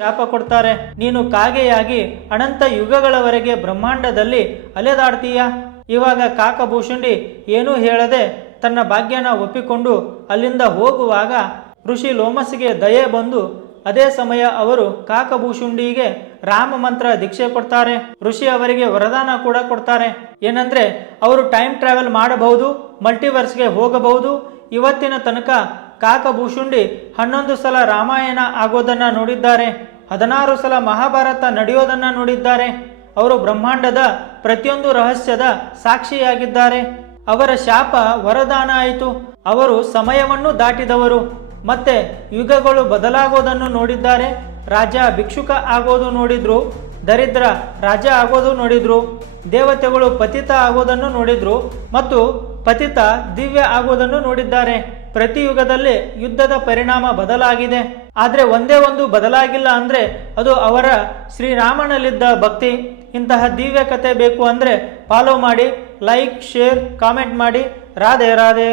ಶಾಪ ಕೊಡ್ತಾರೆ. ನೀನು ಕಾಗೆಯಾಗಿ ಅನಂತ ಯುಗಗಳವರೆಗೆ ಬ್ರಹ್ಮಾಂಡದಲ್ಲಿ ಅಲೆದಾಡ್ತೀಯ. ಇವಾಗ ಕಾಕಭೂಷುಂಡಿ ಏನೂ ಹೇಳದೆ ತನ್ನ ಭಾಗ್ಯನ ಒಪ್ಪಿಕೊಂಡು ಅಲ್ಲಿಂದ ಹೋಗುವಾಗ ಋಷಿ ಲೋಮಸ್ಗೆ ದಯೆ ಬಂದು ಅದೇ ಸಮಯ ಅವರು ಕಾಕಭೂಷುಂಡಿಗೆ ರಾಮ ಮಂತ್ರ ದೀಕ್ಷೆ ಕೊಡ್ತಾರೆ. ಋಷಿ ಅವರಿಗೆ ವರದಾನ ಕೂಡ ಕೊಡ್ತಾರೆ. ಏನಂದ್ರೆ ಅವರು ಟೈಮ್ ಟ್ರಾವೆಲ್ ಮಾಡಬಹುದು, ಮಲ್ಟಿವರ್ಸ್ಗೆ ಹೋಗಬಹುದು. ಇವತ್ತಿನ ತನಕ ಕಾಕಭೂಷುಂಡಿ 11 ಸಲ ರಾಮಾಯಣ ಆಗೋದನ್ನ ನೋಡಿದ್ದಾರೆ, 16 ಸಲ ಮಹಾಭಾರತ ನಡೆಯೋದನ್ನ ನೋಡಿದ್ದಾರೆ. ಅವರು ಬ್ರಹ್ಮಾಂಡದ ಪ್ರತಿಯೊಂದು ರಹಸ್ಯದ ಸಾಕ್ಷಿಯಾಗಿದ್ದಾರೆ. ಅವರ ಶಾಪ ವರದಾನ ಆಯಿತು. ಅವರು ಸಮಯವನ್ನು ದಾಟಿದವರು. ಮತ್ತೆ ಯುಗಗಳು ಬದಲಾಗೋದನ್ನು ನೋಡಿದ್ದಾರೆ. ರಾಜ ಭಿಕ್ಷುಕ ಆಗೋದು ನೋಡಿದ್ರು, ದರಿದ್ರ ರಾಜ ಆಗೋದು ನೋಡಿದ್ರು, ದೇವತೆಗಳು ಪತಿತ ಆಗೋದನ್ನು ನೋಡಿದ್ರು ಮತ್ತು ಪತಿತ ದಿವ್ಯ ಆಗೋದನ್ನು ನೋಡಿದ್ದಾರೆ. ಪ್ರತಿ ಯುಗದಲ್ಲಿ ಯುದ್ಧದ ಪರಿಣಾಮ ಬದಲಾಗಿದೆ. ಆದ್ರೆ ಒಂದೇ ಒಂದು ಬದಲಾಗಿಲ್ಲ ಅಂದ್ರೆ ಅದು ಅವರ ಶ್ರೀರಾಮನಲ್ಲಿದ್ದ ಭಕ್ತಿ. ಇಂತಹ ದಿವ್ಯ ಕಥೆ ಬೇಕು ಅಂದ್ರೆ ಫಾಲೋ ಮಾಡಿ, ಲೈಕ್, ಶೇರ್, ಕಾಮೆಂಟ್ ಮಾಡಿ. ರಾಧೆ ರಾಧೆ.